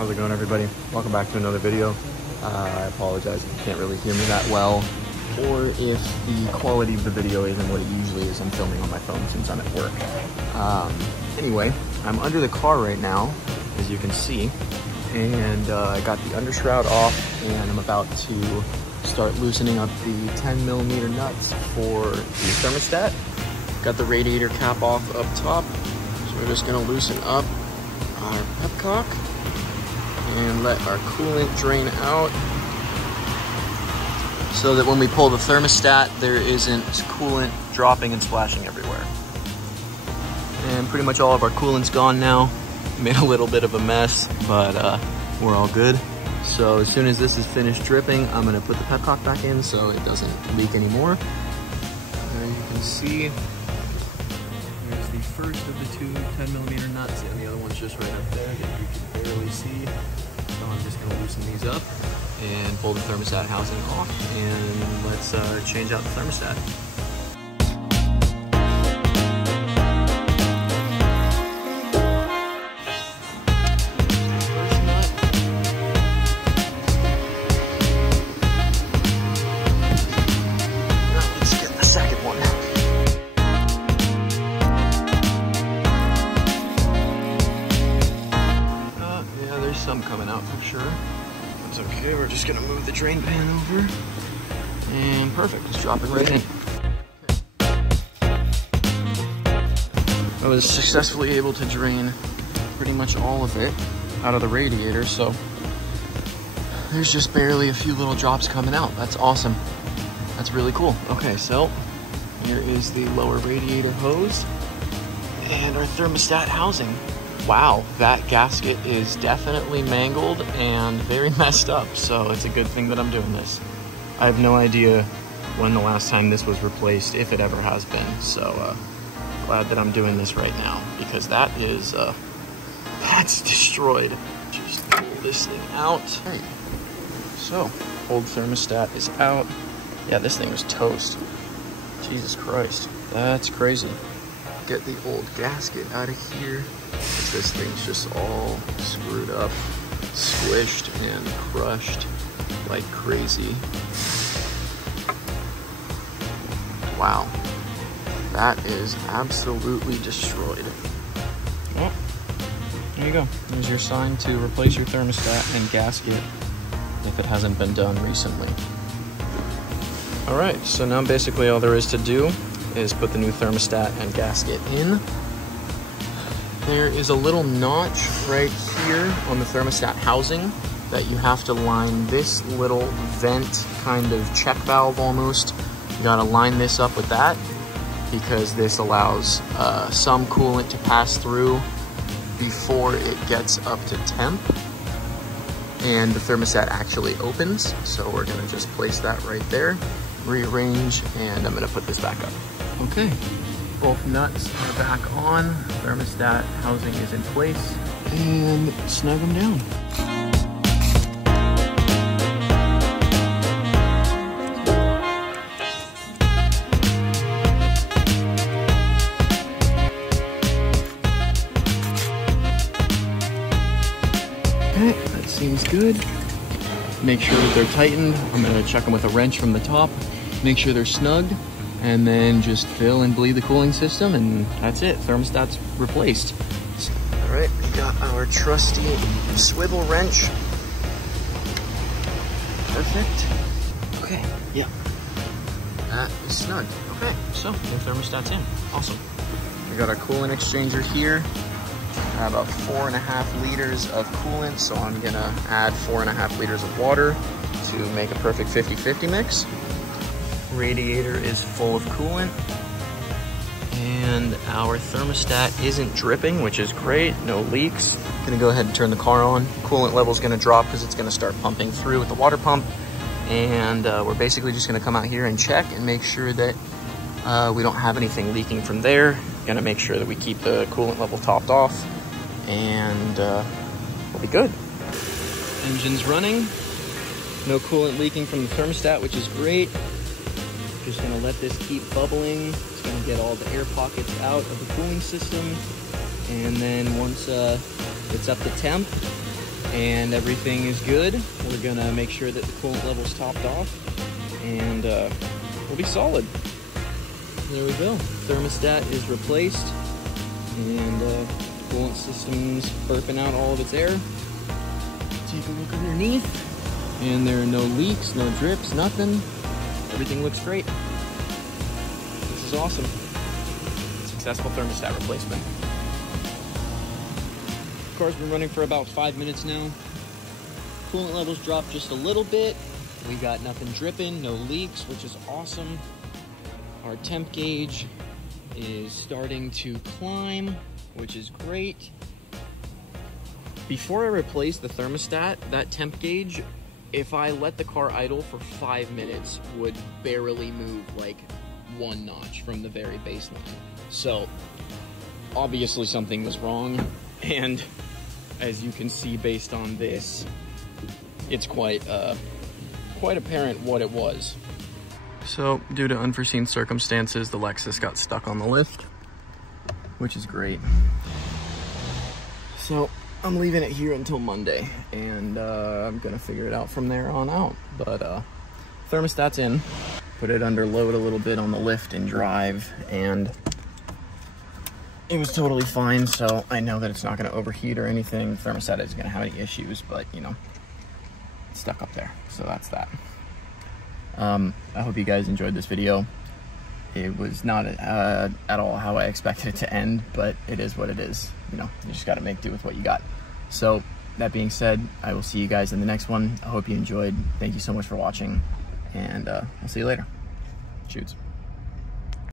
How's it going, everybody? Welcome back to another video. I apologize if you can't really hear me that well, or if the quality of the video isn't what it usually is. I'm filming on my phone since I'm at work. Anyway, I'm under the car right now, as you can see, and I got the undershroud off, and I'm about to start loosening up the 10mm nuts for the thermostat. Got the radiator cap off up top, so we're just gonna loosen up our pepcock and let our coolant drain out so that when we pull the thermostat, there isn't coolant dropping and splashing everywhere. And pretty much all of our coolant's gone now. Made a little bit of a mess, but we're all good. So as soon as this is finished dripping, I'm gonna put the pepcock back in so it doesn't leak anymore. There you can see, there's the first of the two 10mm nuts, and the other one's just right up there that you can barely see. So I'm just gonna loosen these up and pull the thermostat housing off, and let's change out the thermostat. Some coming out for sure. It's okay, we're just gonna move the drain pan over. And perfect, just drop it right in. I was successfully able to drain pretty much all of it out of the radiator, so there's just barely a few little drops coming out. That's awesome. That's really cool. Okay, so here is the lower radiator hose and our thermostat housing. Wow, that gasket is definitely mangled and very messed up, so it's a good thing that I'm doing this. I have no idea when the last time this was replaced, if it ever has been, so glad that I'm doing this right now, because that is, that's destroyed. Just pull this thing out. Okay. So, old thermostat is out. Yeah, this thing was toast. Jesus Christ, that's crazy. Get the old gasket out of here. This thing's just all screwed up, squished and crushed like crazy. Wow, that is absolutely destroyed. Well, there you go. There's your sign to replace your thermostat and gasket if it hasn't been done recently. All right, so now basically all there is to do is put the new thermostat and gasket in. There is a little notch right here on the thermostat housing that you have to line this little vent, kind of check valve almost. You gotta line this up with that because this allows some coolant to pass through before it gets up to temp and the thermostat actually opens. So we're gonna just place that right there, rearrange, and I'm gonna put this back up. Okay. Both nuts are back on, thermostat housing is in place, and snug them down. Okay, that seems good. Make sure that they're tightened. I'm gonna check them with a wrench from the top, make sure they're snugged, and then just fill and bleed the cooling system, and that's it. Thermostat's replaced. All right, we got our trusty swivel wrench. Perfect. Okay, yeah. That is snug. Okay, so the thermostat's in. Awesome. We got our coolant exchanger here. I have about 4.5 liters of coolant, so I'm gonna add 4.5 liters of water to make a perfect 50-50 mix. Radiator is full of coolant, and our thermostat isn't dripping, which is great. No leaks. Gonna go ahead and turn the car on. Coolant level is gonna drop because it's gonna start pumping through with the water pump, and we're basically just gonna come out here and check and make sure that we don't have anything leaking from there. Gonna make sure that we keep the coolant level topped off, and we'll be good. Engine's running. No coolant leaking from the thermostat, which is great. Just gonna let this keep bubbling. It's gonna get all the air pockets out of the cooling system. And then once it's up to temp, and everything is good. We're gonna make sure that the coolant level's topped off, and we'll be solid. There we go. Thermostat is replaced, and coolant system's burping out all of its air. Take a look underneath, and there are no leaks, no drips, nothing. Everything looks great. This is awesome. Successful thermostat replacement. The car's been running for about 5 minutes now. Coolant levels dropped just a little bit. We got nothing dripping, no leaks, which is awesome. Our temp gauge is starting to climb, which is great. Before I replaced the thermostat, that temp gauge, if I let the car idle for 5 minutes, would barely move like 1 notch from the very baseline. So obviously something was wrong, and as you can see based on this, it's quite apparent what it was. So due to unforeseen circumstances, the Lexus got stuck on the lift, which is great. So I'm leaving it here until Monday, and I'm gonna figure it out from there on out. But thermostat's in. Put it under load a little bit on the lift and drive, and it was totally fine. So I know that it's not gonna overheat or anything. Thermostat isn't gonna have any issues, but you know, it's stuck up there. So that's that. I hope you guys enjoyed this video. It was not at all how I expected it to end, but it is what it is. You know, you just got to make do with what you got. So that being said, I will see you guys in the next one. I hope you enjoyed. Thank you so much for watching, and I'll see you later. Shoots.